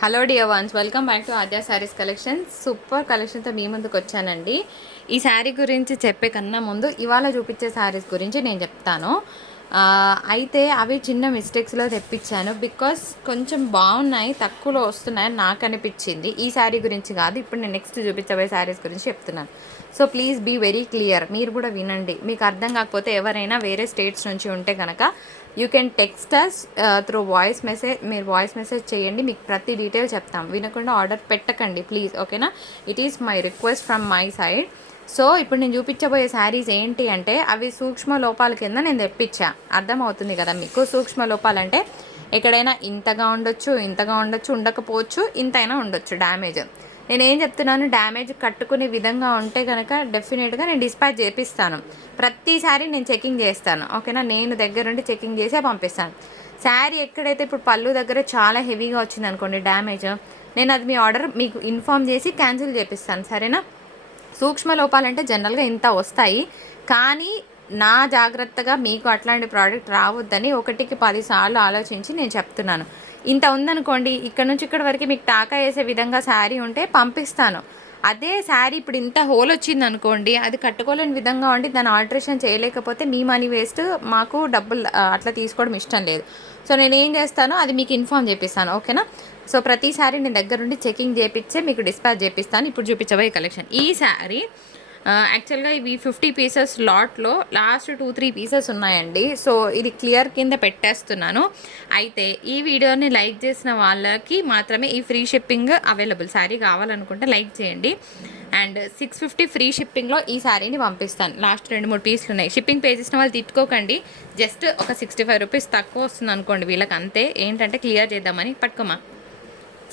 Hello dear ones welcome back to Aadya saris collection super కలెక్షన్తో మీ ముందుకు వచ్చానండి. ఈ శారీ గురించి చెప్పే కన్నా ముందు ఇవాళ చూపించే శారీస్ గురించి నేను చెప్తాను. అయితే అవి చిన్న మిస్టేక్స్లో తెప్పించాను బికాస్ కొంచెం బాగున్నాయి తక్కువలో వస్తున్నాయని నాకు అనిపించింది. ఈ శారీ గురించి కాదు ఇప్పుడు నేను నెక్స్ట్ చూపించబోయే శారీస్ గురించి చెప్తున్నాను. So please be very clear మీరు కూడా వినండి. మీకు అర్థం కాకపోతే ఎవరైనా వేరే స్టేట్స్ నుంచి ఉంటే కనుక you can text us through voice message మీరు వాయిస్ మెసేజ్ చేయండి. మీకు ప్రతి డీటెయిల్ చెప్తాం. వినకుండా ఆర్డర్ పెట్టకండి ప్లీజ్ ఓకేనా it is my request from my side so ఇప్పుడు నేను చూపించబోయే శారీస్ ఏంటి అంటే అవి సూక్ష్మ లోపాల కింద నేను తెప్పించా. అర్థమవుతుంది కదా మీకు? సూక్ష్మ లోపాలు అంటే ఎక్కడైనా ఇంతగా ఉండొచ్చు ఇంతగా ఉండొచ్చు ఉండకపోవచ్చు ఇంతైనా ఉండొచ్చు డ్యామేజ్. నేను ఏం చెప్తున్నాను డ్యామేజ్ కట్టుకునే విధంగా ఉంటే కనుక డెఫినెట్గా నేను డిస్పాచ్ చేపిస్తాను. ప్రతిసారి నేను చెకింగ్ చేస్తాను. ఓకేనా? నేను దగ్గరుండి చెకింగ్ చేసే పంపిస్తాను. శారీ ఎక్కడైతే ఇప్పుడు పళ్ళు దగ్గర చాలా హెవీగా వచ్చింది అనుకోండి డ్యామేజ్ నేను అది మీ ఆర్డర్ మీకు ఇన్ఫామ్ చేసి క్యాన్సిల్ చేపిస్తాను. సరేనా? సూక్ష్మ లోపాలంటే జనరల్గా ఇంత వస్తాయి. కానీ నా జాగ్రత్తగా మీకు అట్లాంటి ప్రోడక్ట్ రావద్దని ఒకటికి పదిసార్లు ఆలోచించి నేను చెప్తున్నాను. ఇంత ఉందనుకోండి ఇక్కడ నుంచి ఇక్కడ వరకు మీకు టాకా వేసే విధంగా శారీ ఉంటే పంపిస్తాను. అదే శారీ ఇప్పుడు ఇంత హోల్ వచ్చింది అనుకోండి అది కట్టుకోలేని విధంగా ఉండి దాన్ని ఆల్టరేషన్ చేయలేకపోతే మీ మనీ వేస్ట్ మాకు డబ్బులు అట్లా తీసుకోవడం ఇష్టం లేదు. సో నేను ఏం చేస్తానో అది మీకు ఇన్ఫామ్ చేపిస్తాను ఓకేనా? సో ప్రతిసారి నేను దగ్గరుండి చెకింగ్ చేపించే మీకు డిస్పాచ్ చేపిస్తాను. ఇప్పుడు చూపించబోయే కలెక్షన్. ఈ శారీ యాక్చువల్గా ఇవి ఫిఫ్టీ పీసెస్ లాట్లో లాస్ట్ టూ త్రీ పీసెస్ ఉన్నాయండి. సో ఇది క్లియర్ కింద పెట్టేస్తున్నాను. అయితే ఈ వీడియోని లైక్ చేసిన వాళ్ళకి మాత్రమే ఈ ఫ్రీ షిప్పింగ్ అవైలబుల్ శారీ కావాలనుకుంటే లైక్ చేయండి. అండ్ సిక్స్ ఫిఫ్టీ ఫ్రీ షిప్పింగ్లో ఈ శారీని పంపిస్తాను. లాస్ట్ రెండు మూడు పీసులు ఉన్నాయి. షిప్పింగ్ పే చేసిన వాళ్ళు తిట్టుకోకండి. జస్ట్ ఒక సిక్స్టీ ఫైవ్ రూపీస్ తక్కువ వస్తుంది అనుకోండి వీళ్ళకి అంతే ఏంటంటే క్లియర్ చేద్దామని పట్టుకోమా?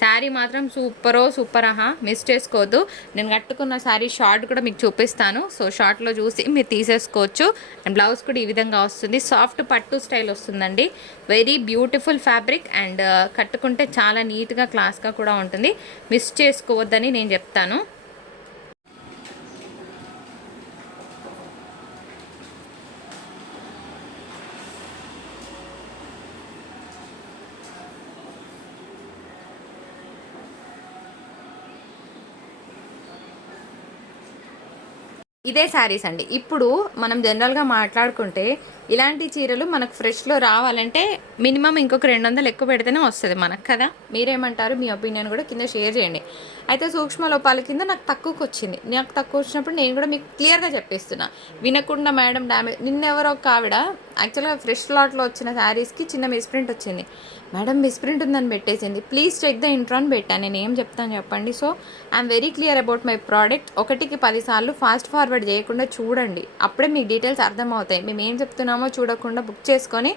శారీ మాత్రం సూపరో సూపర్ ఆహా మిస్ చేసుకోవద్దు. నేను కట్టుకున్న శారీ షార్ట్ కూడా మీకు చూపిస్తాను. సో షార్ట్లో చూసి మీరు తీసేసుకోవచ్చు. అండ్ బ్లౌజ్ కూడా ఈ విధంగా వస్తుంది. సాఫ్ట్ పట్టు స్టైల్ వస్తుందండి. వెరీ బ్యూటిఫుల్ ఫ్యాబ్రిక్ అండ్ కట్టుకుంటే చాలా నీట్గా క్లాస్గా కూడా ఉంటుంది. మిస్ చేసుకోవద్దని నేను చెప్తాను. ఇదే శారీస్ అండి. ఇప్పుడు మనం జనరల్గా మాట్లాడుకుంటే ఇలాంటి చీరలు మనకు ఫ్రెష్లో రావాలంటే మినిమం ఇంకొక రెండు వందలు ఎక్కువ పెడితేనే వస్తుంది మనకు కదా? మీరేమంటారు? మీ ఒపీనియన్ కూడా కింద షేర్ చేయండి. అయితే సూక్ష్మ లోపాల కింద నాకు తక్కువకి వచ్చింది. నాకు తక్కువ వచ్చినప్పుడు నేను కూడా మీకు క్లియర్గా చెప్పేస్తున్నా. వినకుండా మేడం డ్యామేజ్ నిన్నెవరో ఒక ఆవిడ యాక్చువల్గా ఫ్రెష్ లాట్లో వచ్చిన శారీస్కి చిన్న మిస్ప్రింట్ వచ్చింది. మేడం మిస్ప్రింట్ ఉందని పెట్టేసింది. ప్లీజ్ చెక్ ద ఇంట్రో అని పెట్టాను నేను ఏం చెప్తాను చెప్పండి. So I'm very clear about my product. ఒకటికి పదిసార్లు ఫాస్ట్ ఫార్వర్డ్ చేయకుండా చూడండి. అప్పుడే మీకు డీటెయిల్స్ అర్థమవుతాయి. మేము ఏం చూస్తున్నామో చూడకుండా బుక్ చేసుకొని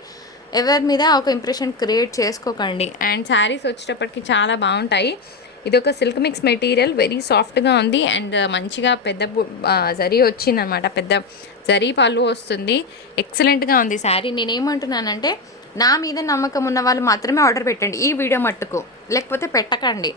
ఎవరి మీద ఒక ఇంప్రెషన్ క్రియేట్ చేసుకోకండి. అండ్ శారీస్ వచ్చేటప్పటికి చాలా బాగుంటాయి. ఇది ఒక సిల్క్ మిక్స్ మెటీరియల్ వెరీ సాఫ్ట్గా ఉంది అండ్ uh, మంచిగా పెద్ద బు- జరీ వచ్చిందనమాట. పెద్ద జరీ పళ్ళు వస్తుంది. ఎక్సలెంట్గా ఉంది శారీ నేనేమంటున్నానంటే నా మీద నమ్మకం ఉన్న వాళ్ళు మాత్రమే ఆర్డర్ పెట్టండి. ఈ వీడియో మట్టుకు. లేకపోతే పెట్టకండి.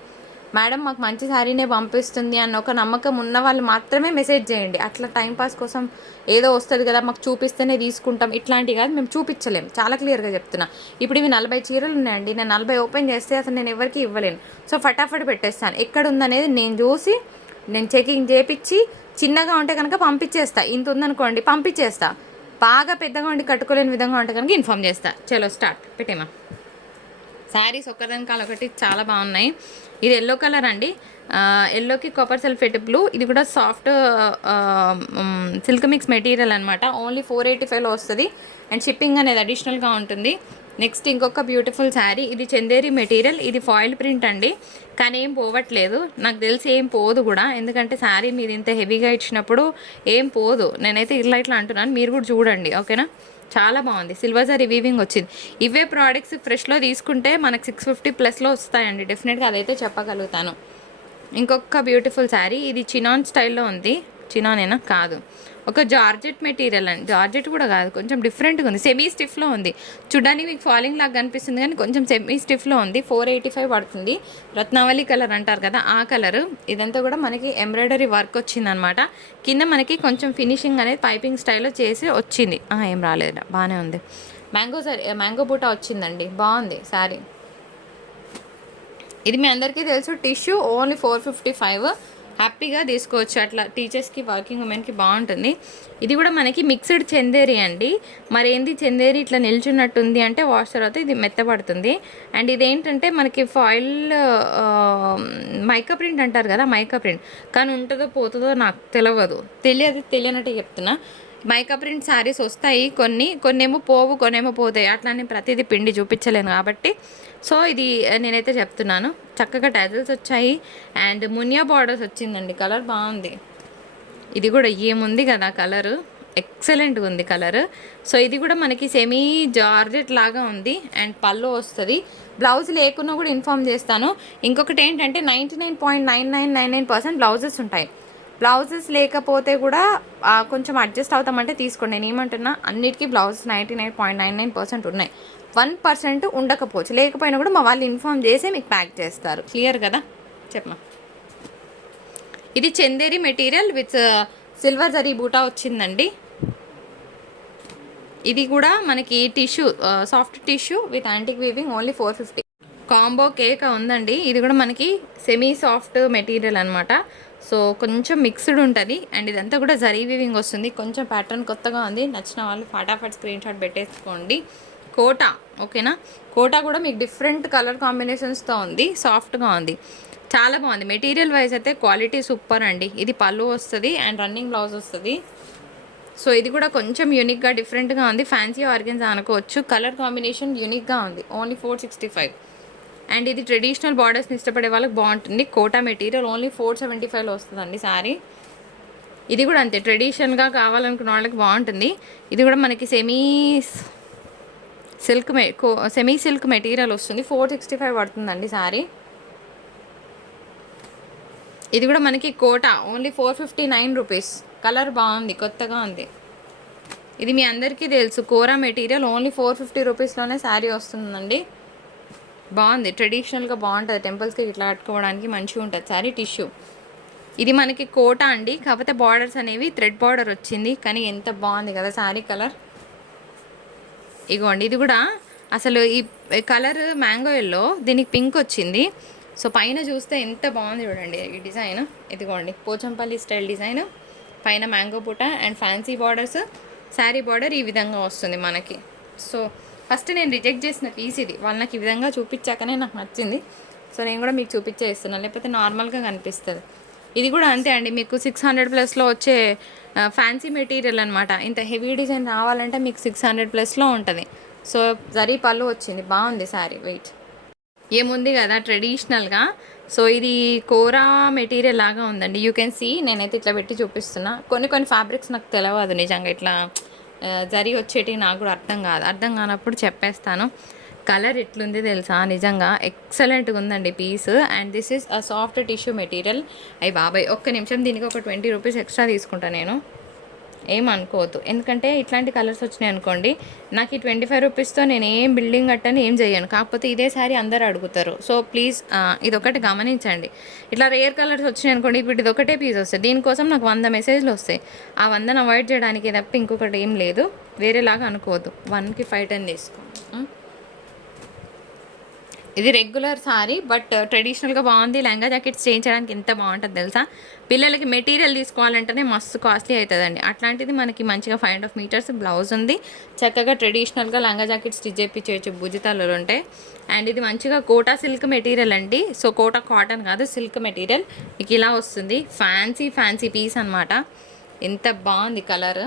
మేడం మాకు మంచి శారీనే పంపిస్తుంది అన్న ఒక నమ్మకం ఉన్న వాళ్ళు మాత్రమే మెసేజ్ చేయండి. అట్లా టైంపాస్ కోసం ఏదో వస్తుంది కదా మాకు చూపిస్తేనే తీసుకుంటాం. ఇట్లాంటివి కాదు మేము చూపించలేం. చాలా క్లియర్గా చెప్తున్నా. ఇప్పుడు ఇవి నలభై చీరలు ఉన్నాయండి. నేను నలభై ఓపెన్ చేస్తే అసలు నేను ఎవరికి ఇవ్వలేను. సో ఫటాఫట్ పెట్టేస్తాను. ఎక్కడ ఉందనేది నేను చూసి నేను చెకింగ్ చేపించి చిన్నగా ఉంటే కనుక పంపించేస్తా. ఇంత ఉందనుకోండి పంపించేస్తా. బాగా పెద్దగా ఉండి కట్టుకోలేని విధంగా ఉంటే కనుక ఇన్ఫామ్ చేస్తా. చలో స్టార్ట్. పెట్టేమా శారీస్ ఒక్కదానికాల ఒకటి చాలా బాగున్నాయి. ఇది ఎల్లో కలర్ అండి. ఎల్లోకి కాపర్ సల్ఫేట్ బ్లూ ఇది కూడా సాఫ్ట్ సిల్క్ మిక్స్ మెటీరియల్ అనమాట ఓన్లీ ఫోర్ ఎయిటీ ఫైవ్లో వస్తుంది. అండ్ షిప్పింగ్ అనేది అడిషనల్గా ఉంటుంది. నెక్స్ట్ ఇంకొక బ్యూటిఫుల్ శారీ ఇది చందేరి మెటీరియల్ ఇది ఫాయిల్ ప్రింట్ అండి. కానీ ఏం పోవట్లేదు. నాకు తెలిసి ఏం పోదు కూడా. ఎందుకంటే శారీ మీరు ఇంత హెవీగా ఇచ్చినప్పుడు ఏం పోదు. నేనైతే ఇట్లా ఇట్లా అంటున్నాను. మీరు కూడా చూడండి. ఓకేనా చాలా బాగుంది. సిల్వర్ జరీ వీవింగ్ వచ్చింది. ఇవే ప్రోడక్ట్స్ ఫ్రెష్లో తీసుకుంటే మనకు సిక్స్ ఫిఫ్టీ ప్లస్లో వస్తాయండి. డెఫినెట్గా అదైతే చెప్పగలుగుతాను. ఇంకొక బ్యూటిఫుల్ శారీ ఇది చినాన్ స్టైల్లో ఉంది. చినానేనా కాదు. ఒక జార్జెట్ మెటీరియల్ అండి. జార్జెట్ కూడా కాదు కొంచెం డిఫరెంట్గా ఉంది. సెమీ స్టిఫ్లో ఉంది. చూడడానికి మీకు ఫాలింగ్ లాగా కనిపిస్తుంది కానీ కొంచెం సెమీ స్టిఫ్లో ఉంది. ఫోర్ ఎయిటీ ఫైవ్ పడుతుంది. రత్నావళి కలర్ అంటారు కదా ఆ కలర్ ఇదంతా కూడా మనకి ఎంబ్రాయిడరీ వర్క్ వచ్చిందనమాట. కింద మనకి కొంచెం ఫినిషింగ్ అనేది పైపింగ్ స్టైల్లో చేసి వచ్చింది. ఏం రాలేదు. బాగానే ఉంది. మ్యాంగో సారీ మ్యాంగో బూట వచ్చిందండి. బాగుంది శారీ ఇది మీ అందరికీ తెలుసు. Tissue only four fifty five హ్యాపీగా తీసుకోవచ్చు. అట్లా టీచర్స్కి వర్కింగ్ ఉమెన్కి బాగుంటుంది. ఇది కూడా మనకి మిక్స్డ్ చందేరి అండి. మరి ఏంది చందేరి ఇట్లా నిల్చున్నట్టుంది అంటే వాష్ తర్వాత ఇది మెత్తపడుతుంది అండ్ ఇదేంటంటే మనకి ఫాయిల్ మైకా ప్రింట్ అంటారు కదా మైకా ప్రింట్. కానీ ఉంటుందో పోతుందో నాకు తెలియదు తెలియదు తెలియనట్టే చెప్తున్నా. మైకా ప్రింట్ శారీస్ వస్తాయి. కొన్ని కొన్నేమో పోవు కొన్నేమో పోతాయి. అట్లానే ప్రతిదీ పిండి చూపించలేను కాబట్టి. సో ఇది నేనైతే చెప్తున్నాను. చక్కగా టైటిల్స్ వచ్చాయి. అండ్ మునియా బార్డర్స్ వచ్చిందండి. కలర్ బాగుంది. ఇది కూడా ఏముంది కదా కలరు. ఎక్సలెంట్గా ఉంది కలర్. సో ఇది కూడా మనకి సెమీ జార్జెట్ లాగా ఉంది. అండ్ పళ్ళు వస్తుంది. బ్లౌజ్ లేకున్నా కూడా ఇన్ఫామ్ చేస్తాను. ఇంకొకటి ఏంటంటే ninety nine point nine nine nine nine percent blouses ఉంటాయి. బ్లౌజెస్ లేకపోతే కూడా కొంచెం అడ్జస్ట్ అవుతామంటే తీసుకోండి. నేను ఏమంటున్నా అన్నిటికీ blouses ninety nine point nine nine percent ఉన్నాయి. వన్ పర్సెంట్ ఉండకపోవచ్చు. లేకపోయినా కూడా మా వాళ్ళు ఇన్ఫామ్ చేసి మీకు ప్యాక్ చేస్తారు. క్లియర్ కదా? చెప్పమా ఇది Chanderi material with silver zari buta వచ్చిందండి. ఇది కూడా మనకి tissue soft tissue with antique weaving only four fifty. Combo cake ఉందండి. ఇది కూడా మనకి సెమీ సాఫ్ట్ మెటీరియల్ అనమాట సో కొంచెం మిక్స్డ్ ఉంటుంది. అండ్ ఇదంతా కూడా జరీ వీవింగ్ వస్తుంది. కొంచెం ప్యాటర్న్ కొత్తగా ఉంది. నచ్చిన వాళ్ళు ఫటాఫట్ స్క్రీన్ షాట్ పెట్టేసుకోండి. కోటా ఓకేనా కోటా కూడా మీకు డిఫరెంట్ కలర్ కాంబినేషన్స్తో ఉంది. సాఫ్ట్గా ఉంది. చాలా బాగుంది. మెటీరియల్ వైజ్ అయితే క్వాలిటీ సూపర్ అండి. ఇది పళ్ళు వస్తుంది అండ్ రన్నింగ్ బ్లౌజ్ వస్తుంది. సో ఇది కూడా కొంచెం యూనిక్గా డిఫరెంట్గా ఉంది. ఫ్యాన్సీ ఆర్గన్స్ అనుకోవచ్చు. కలర్ కాంబినేషన్ యూనిక్గా ఉంది. Only four sixty five and ఇది ట్రెడిషనల్ బార్డర్స్ని ఇష్టపడే వాళ్ళకి బాగుంటుంది. Kota material only four seventy ఫైవ్లో వస్తుందండి శారీ. ఇది కూడా అంతే ట్రెడిషనల్గా కావాలనుకున్న వాళ్ళకి బాగుంటుంది. ఇది కూడా మనకి సెమీ సిల్క్ మె సెమీ సిల్క్ మెటీరియల్ వస్తుంది. ఫోర్ సిక్స్టీ ఫైవ్ పడుతుందండి శారీ. ఇది కూడా మనకి Kota only four fifty nine rupees colour బాగుంది కొత్తగా ఉంది. ఇది మీ అందరికీ తెలుసు Kora material only four fifty రూపీస్లోనే sari వస్తుందండి. బాగుంది. ట్రెడిషనల్గా బాగుంటుంది. టెంపుల్స్కి ఇట్లా కట్టుకోవడానికి మంచిగా ఉంటుంది. శారీ టిష్యూ. ఇది మనకి కోట అండి. కాకపోతే బార్డర్స్ అనేవి థ్రెడ్ బార్డర్ వచ్చింది. కానీ ఎంత బాగుంది కదా శారీ కలర్. ఇగోండి ఇది కూడా అసలు ఈ కలర్ మ్యాంగో ఎల్లో దీనికి పింక్ వచ్చింది. సో పైన చూస్తే ఎంత బాగుంది చూడండి ఈ డిజైన్. ఇదిగోండి పోచంపల్లి స్టైల్ డిజైన్. పైన మ్యాంగో పూట and fancy borders. Sari border ఈ విధంగా వస్తుంది మనకి. సో ఫస్ట్ నేను రిజెక్ట్ చేసిన పీస్ ఇది. వాళ్ళు నాకు ఈ విధంగా చూపించాకనే నాకు నచ్చింది. సో నేను కూడా మీకు చూపించేస్తున్నాను. లేకపోతే నార్మల్గా కనిపిస్తుంది. ఇది కూడా అంతే అండి. మీకు సిక్స్ హండ్రెడ్ ప్లస్లో వచ్చే ఫ్యాన్సీ మెటీరియల్ అనమాట ఇంత హెవీ డిజైన్ రావాలంటే మీకు సిక్స్ హండ్రెడ్ ప్లస్లో ఉంటుంది. సో జరీ పళ్ళు వచ్చింది. బాగుంది శారీ. వెయిట్ ఏముంది కదా ట్రెడిషనల్గా సో ఇది కోరా మెటీరియల్ లాగా ఉందండి. యూ కెన్ సీ నేనైతే ఇట్లా పెట్టి చూపిస్తున్నా. కొన్ని కొన్ని ఫ్యాబ్రిక్స్ నాకు తెలియదు నిజంగా. ఇట్లా ఆ, వచ్చేటి నాకు కూడా అర్థం కాదు. అర్థం కానప్పుడు చెప్పేస్తాను. కలర్ ఎట్లుంది తెలుసా? నిజంగా ఎక్సలెంట్గా ఉందండి piece and this is a soft tissue material అయ్యి బాబాయ్ ఒక్క నిమిషం దీనికి ఒక ట్వంటీ రూపీస్ ఎక్స్ట్రా తీసుకుంటాను నేను. ఏమనుకోవద్దు ఎందుకంటే ఇట్లాంటి కలర్స్ వచ్చినాయి అనుకోండి నాకు ఈ ట్వంటీ ఫైవ్ రూపీస్తో నేను ఏం బిల్డింగ్ కట్టని ఏం చేయను. కాకపోతే ఇదే సారీ అందరు అడుగుతారు. సో ప్లీజ్ ఇదొకటి గమనించండి. ఇట్లా రేర్ కలర్స్ వచ్చినాయి అనుకోండి ఇప్పుడు ఇది ఒకటే పీస్ వస్తాయి. దీనికోసం నాకు వంద మెసేజ్లు వస్తాయి. ఆ వందను అవాయిడ్ చేయడానికి తప్ప ఇంకొకటి ఏం లేదు. వేరేలాగా అనుకోవద్దు. వన్కి ఫైవ్ టెన్ తీసుకో ఇది రెగ్యులర్ సారీ బట్ ట్రెడిషనల్గా బాగుంది. లెహంగా జాకెట్స్ చేయించడానికి ఎంత బాగుంటుంది తెలుసా? పిల్లలకి మెటీరియల్ తీసుకోవాలంటేనే మస్తు కాస్ట్లీ అవుతుందండి అట్లాంటిది మనకి మంచిగా five and half metres blouse ఉంది. చక్కగా ట్రెడిషనల్గా లంగా జాకెట్ స్టిచ్ చేయించవచ్చు భుజితాలు ఉంటాయి అండ్ ఇది మంచిగా కోటా సిల్క్ మెటీరియల్ అండి. సో కోటా కాటన్ కాదు సిల్క్ మెటీరియల్ మీకు ఇలా వస్తుంది. ఫ్యాన్సీ ఫ్యాన్సీ పీస్ అనమాట ఎంత బాగుంది కలర్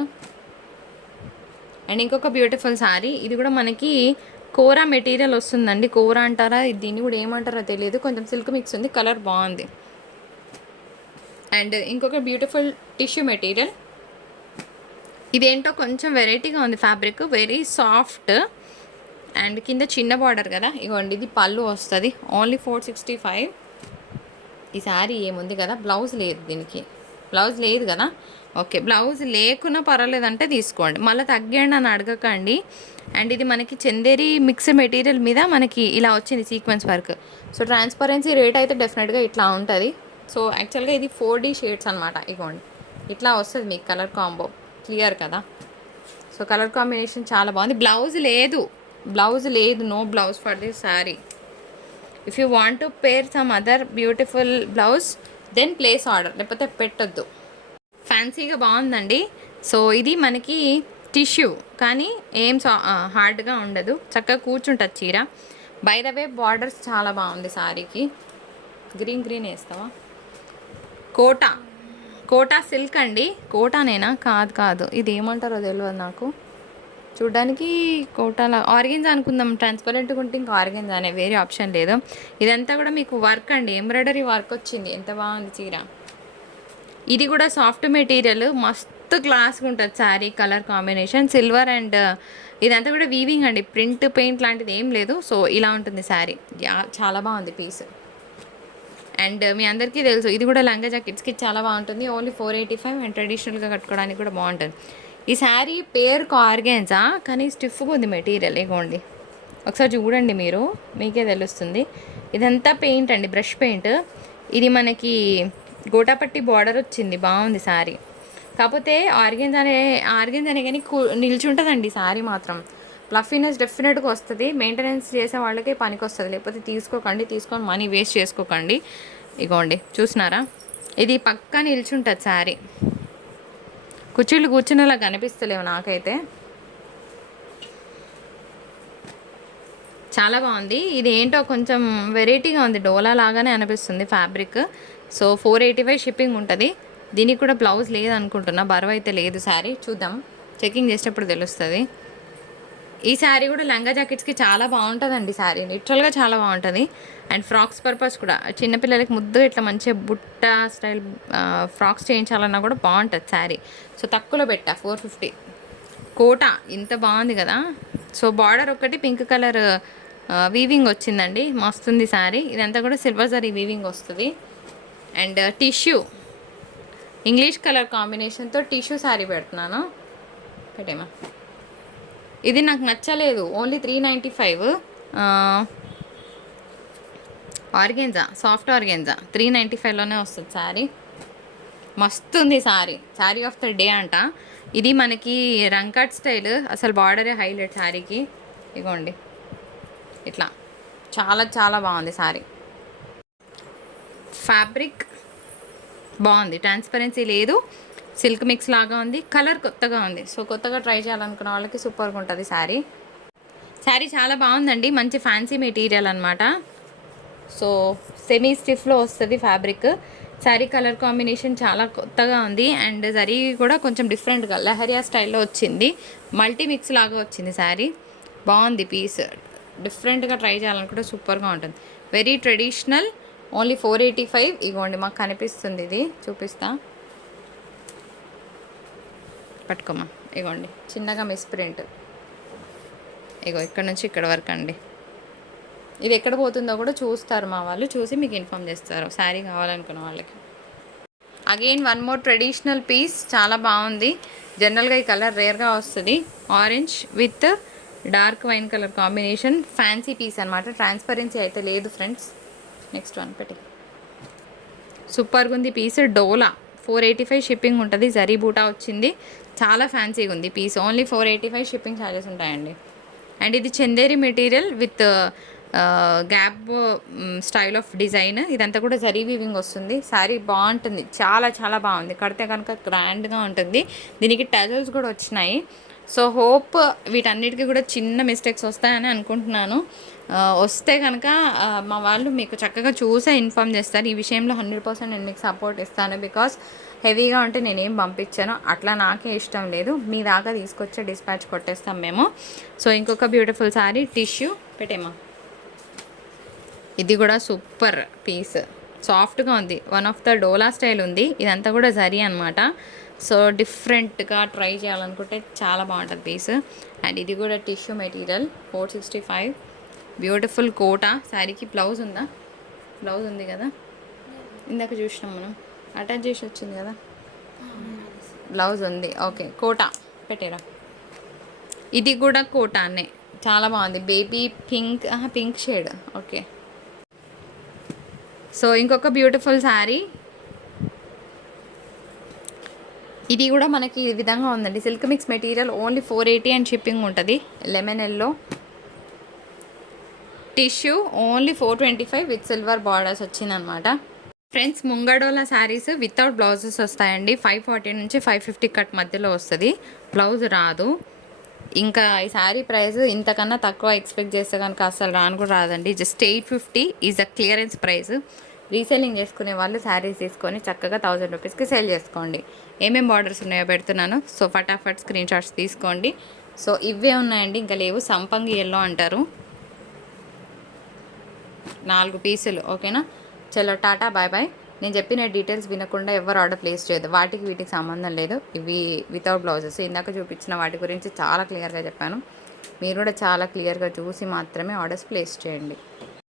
అండ్ ఇంకొక బ్యూటిఫుల్ శారీ ఇది కూడా మనకి కోర మెటీరియల్ వస్తుందండి. కోర అంటారా? దీన్ని కూడా ఏమంటారో తెలియదు. కొంచెం సిల్క్ మిక్స్ ఉంది. కలర్ బాగుంది. అండ్ ఇంకొక బ్యూటిఫుల్ టిష్యూ మెటీరియల్. ఇదేంటో కొంచెం వెరైటీగా ఉంది ఫ్యాబ్రిక్. Very soft. అండ్ కింద చిన్న బార్డర్ కదా. ఇగోండి ఇది పళ్ళు వస్తుంది. Only four sixty five. ఈ శారీ ఏముంది కదా? బ్లౌజ్ లేదు దీనికి. బ్లౌజ్ లేదు కదా? ఓకే బ్లౌజ్ లేకున్నా పర్వాలేదంటే తీసుకోండి. మళ్ళీ తగ్గండి అని అడగకండి. అండ్ ఇది మనకి చందేరి మిక్స్ మెటీరియల్ మీద మనకి ఇలా వచ్చింది sequence work. So transparency rate అయితే డెఫినెట్గా ఇట్లా ఉంటుంది. సో యాక్చువల్గా ఇది ఫోర్ డీ షేడ్స్ అనమాట ఇగోండి. ఇట్లా వస్తుంది మీకు కలర్ కాంబో. క్లియర్ కదా? సో కలర్ కాంబినేషన్ చాలా బాగుంది. బ్లౌజ్ లేదు. బ్లౌజ్ లేదు. No blouse for this sari. If you want to pair some other beautiful blouse then place order లేకపోతే పెట్టొద్దు. ఫ్యాన్సీగా బాగుందండి. సో ఇది మనకి టిష్యూ. కానీ ఏం సా హార్డ్గా ఉండదు. చక్కగా కూర్చుంటుంది చీర. బై ద వే బార్డర్స్ చాలా బాగుంది సారీకి. గ్రీన్ గ్రీన్ వేస్తావా? కోటా. కోటా సిల్క్ అండి. కోటానేనా? కాదు కాదు. ఇది ఏమంటారో తెలియదు నాకు. చూడ్డానికి కోటాల ఆర్గెన్స్ అనుకుందాం. ట్రాన్స్పరెంట్గా ఉంటే ఇంకా ఆర్గెన్స్ అనే వేరే ఆప్షన్ లేదు. ఇదంతా కూడా మీకు వర్క్ అండి. ఎంబ్రాయిడరీ వర్క్ వచ్చింది. ఎంత బాగుంది చీర. ఇది కూడా సాఫ్ట్ మెటీరియల్ మస్తు క్లాస్గా ఉంటుంది sari colour combination silver and ఇదంతా కూడా వీవింగ్ అండి. ప్రింట్ పెయింట్ లాంటిది ఏం లేదు. సో ఇలా ఉంటుంది శారీ. చాలా బాగుంది పీస్. అండ్ మీ అందరికీ తెలుసు ఇది కూడా లంగా జాకెట్స్కి చాలా బాగుంటుంది. Only four eighty five and ట్రెడిషనల్గా కట్టుకోవడానికి కూడా బాగుంటుంది. ఈ శారీ పేరు కార్గెన్సా? కానీ స్టిఫ్గా ఉంది మెటీరియల్ ఇగోండి. ఒకసారి చూడండి మీరు మీకే తెలుస్తుంది. ఇదంతా పెయింట్ అండి బ్రష్ పెయింట్. ఇది మనకి గోటాపట్టి బార్డర్ వచ్చింది బాగుంది శారీ కాకపోతే ఆర్గెన్స్ అనే ఆర్గెన్స్ అనే కానీ కూ నిల్చుంటుందండి శారీ మాత్రం. ప్లఫీనెస్ డెఫినెట్గా వస్తుంది. మెయింటెనెన్స్ చేసే వాళ్ళకి పనికి వస్తుంది లేకపోతే తీసుకోకండి తీసుకొని మనీ వేస్ట్ చేసుకోకండి. ఇగోండి చూసినారా? ఇది పక్కా నిల్చుంటుంది శారీ కుర్చీలు కూర్చునేలా కనిపిస్తలేవు నాకైతే. చాలా బాగుంది. ఇది ఏంటో కొంచెం వెరైటీగా ఉంది. డోలా లాగానే అనిపిస్తుంది fabric. So four eighty five shipping ఉంటుంది. దీనికి కూడా బ్లౌజ్ లేదనుకుంటున్నా. బరువు అయితే లేదు శారీ. చూద్దాం. చెకింగ్ చేసేటప్పుడు తెలుస్తుంది. ఈ శారీ కూడా లంగా జాకెట్స్కి చాలా బాగుంటుందండి శారీ. లిటరల్గా చాలా బాగుంటుంది. అండ్ ఫ్రాక్స్ పర్పస్ కూడా. చిన్నపిల్లలకి ముద్దుగా ఇట్లా మంచిగా బుట్ట స్టైల్ ఫ్రాక్స్ చేయించాలన్నా కూడా బాగుంటుంది శారీ. సో తక్కువలో పెట్టా. Four fifty Kota. ఇంత బాగుంది కదా. సో బార్డర్ ఒకటి పింక్ కలర్ వీవింగ్ వచ్చిందండి. మస్తుంది శారీ. ఇదంతా కూడా సిల్వర్ సారీ వీవింగ్ వస్తుంది. అండ్ టిష్యూ ఇంగ్లీష్ కలర్ కాంబినేషన్తో టిష్యూ శారీ పెడుతున్నాను. పెట్టేమా ఇది నాకు నచ్చలేదు. Only three ninety five organza soft organza three ninety ఫైవ్లోనే వస్తుంది శారీ. మస్తు ఉంది sari. Sari of the day అంట. ఇది మనకి రంకట్ స్టైల్. అసలు బార్డరే హైలైట్ శారీకి. ఇగోండి. ఇట్లా. చాలా చాలా బాగుంది శారీ ఫ్యాబ్రిక్ బాగుంది. ట్రాన్స్పరెన్సీ లేదు. సిల్క్ మిక్స్ లాగా ఉంది. కలర్ కొత్తగా ఉంది. సో కొత్తగా ట్రై చేయాలనుకున్న వాళ్ళకి సూపర్గా ఉంటుంది శారీ శారీ చాలా బాగుందండి. మంచి ఫ్యాన్సీ మెటీరియల్ అనమాట సో సెమీ స్టిఫ్లో వస్తుంది ఫ్యాబ్రిక్. శారీ కలర్ కాంబినేషన్ చాలా కొత్తగా ఉంది. అండ్ జరీ కూడా కొంచెం డిఫరెంట్గా లహరియా స్టైల్లో వచ్చింది. మల్టీ మిక్స్ లాగా వచ్చింది శారీ బాగుంది పీస్. డిఫరెంట్గా ట్రై చేయాలనుకుంటే సూపర్గా ఉంటుంది. Very traditional only four eighty five. ఇగోండి మాకు కనిపిస్తుంది ఇది. చూపిస్తా. పట్టుకోమా. ఇగోండి చిన్నగా మిస్ ప్రింట్. ఇగో ఇక్కడ నుంచి ఇక్కడ వరకు అండి. ఇది ఎక్కడ పోతుందో కూడా చూస్తారు మా వాళ్ళు. చూసి మీకు ఇన్ఫామ్ చేస్తారు. శారీ కావాలనుకున్న వాళ్ళకి. Again one more traditional piece చాలా బాగుంది. జనరల్గా ఈ కలర్ రేర్గా వస్తుంది. Orange with dark wine colour combination. Fancy piece అనమాట ట్రాన్స్పరెన్సీ అయితే లేదు ఫ్రెండ్స్. నెక్స్ట్ వన్ పెట్టి. సూపర్గా ఉంది piece Dola. Four eighty five shipping ఉంటుంది. జరీ బూటా వచ్చింది. చాలా ఫ్యాన్సీగా ఉంది piece only four eighty five shipping charges ఉంటాయండి. అండ్ ఇది Chanderi material with gap style of design ఇదంతా కూడా జరీ వీవింగ్ వస్తుంది. శారీ బాగుంటుంది. చాలా చాలా బాగుంది. కడితే కనుక గ్రాండ్గా ఉంటుంది. దీనికి టజల్స్ కూడా వచ్చినాయి. సో హోప్ వీటన్నిటికీ కూడా చిన్న మిస్టేక్స్ వస్తాయని అనుకుంటున్నాను. వస్తే కనుక మా వాళ్ళు మీకు చక్కగా చూసే ఇన్ఫామ్ చేస్తారు. ఈ విషయంలో హండ్రెడ్ పర్సెంట్ నేను మీకు సపోర్ట్ ఇస్తాను బికాస్ హెవీగా ఉంటే నేనేం పంపించాను. అట్లా నాకే ఇష్టం లేదు. మీ దాకా తీసుకొచ్చే డిస్పాచ్ కొట్టేస్తాం మేము. సో ఇంకొక బ్యూటిఫుల్ సారీ టిష్యూ పెట్టేమా ఇది కూడా సూపర్ పీస్. సాఫ్ట్గా ఉంది. One of the Dola style ఉంది. ఇదంతా కూడా జరీ అనమాట సో డిఫరెంట్గా ట్రై చేయాలనుకుంటే చాలా బాగుంటుంది పీస్ అండ్ ఇది కూడా tissue material four sixty five. Beautiful Kota. శారీకి బ్లౌజ్ ఉందా? బ్లౌజ్ ఉంది కదా? ఇందాక చూసినాం మనం. అటాచ్ చేసి వచ్చింది కదా? బ్లౌజ్ ఉంది. ఓకే కోట పెట్టేరా. ఇది కూడా కోటానే. చాలా బాగుంది. Baby pink pink shade. Okay. So ఇంకొక బ్యూటిఫుల్ శారీ. ఇది కూడా మనకి ఈ విధంగా ఉందండి. Silk mix material only four eighty and shipping ఉంటుంది. Lemon yellow. Tissue only four twenty five with silver borders వచ్చిందనమాట. ఫ్రెండ్స్ ముంగడోల శారీస్ వితౌట్ బ్లౌజెస్ వస్తాయండి. ఫైవ్ ఫార్టీ నుంచి ఫైవ్ ఫిఫ్టీ కట్ మధ్యలో వస్తుంది. బ్లౌజ్ రాదు. ఇంకా ఈ శారీ ప్రైస్ ఇంతకన్నా తక్కువ ఎక్స్పెక్ట్ చేస్తే కనుక అసలు రాను కూడా రాదండి. Just eight fifty is the clearance price. Reselling చేసుకునే వాళ్ళు శారీస్ తీసుకొని చక్కగా థౌజండ్ రూపీస్కి సేల్ చేసుకోండి. ఏమేమి బార్డర్స్ ఉన్నాయో పెడుతున్నాను. సో ఫటాఫట్ స్క్రీన్ షాట్స్ తీసుకోండి. సో ఇవే ఉన్నాయండి. ఇంకా లేవు. సంపంగి ఎల్లో అంటారు. నాలుగు పీసులు. ఓకేనా? చలో టాటా బాయ్ బాయ్. నేను చెప్పిన డీటెయిల్స్ వినకుండా ఎవరు ఆర్డర్ ప్లేస్ చేయదు వాటికి వీటికి సంబంధం లేదు. ఇవి వితౌట్ బ్లౌజెస్ ఇందాక చూపించిన వాటి గురించి చాలా క్లియర్గా చెప్పాను. మీరు కూడా చాలా క్లియర్గా చూసి మాత్రమే ఆర్డర్స్ ప్లేస్ చేయండి.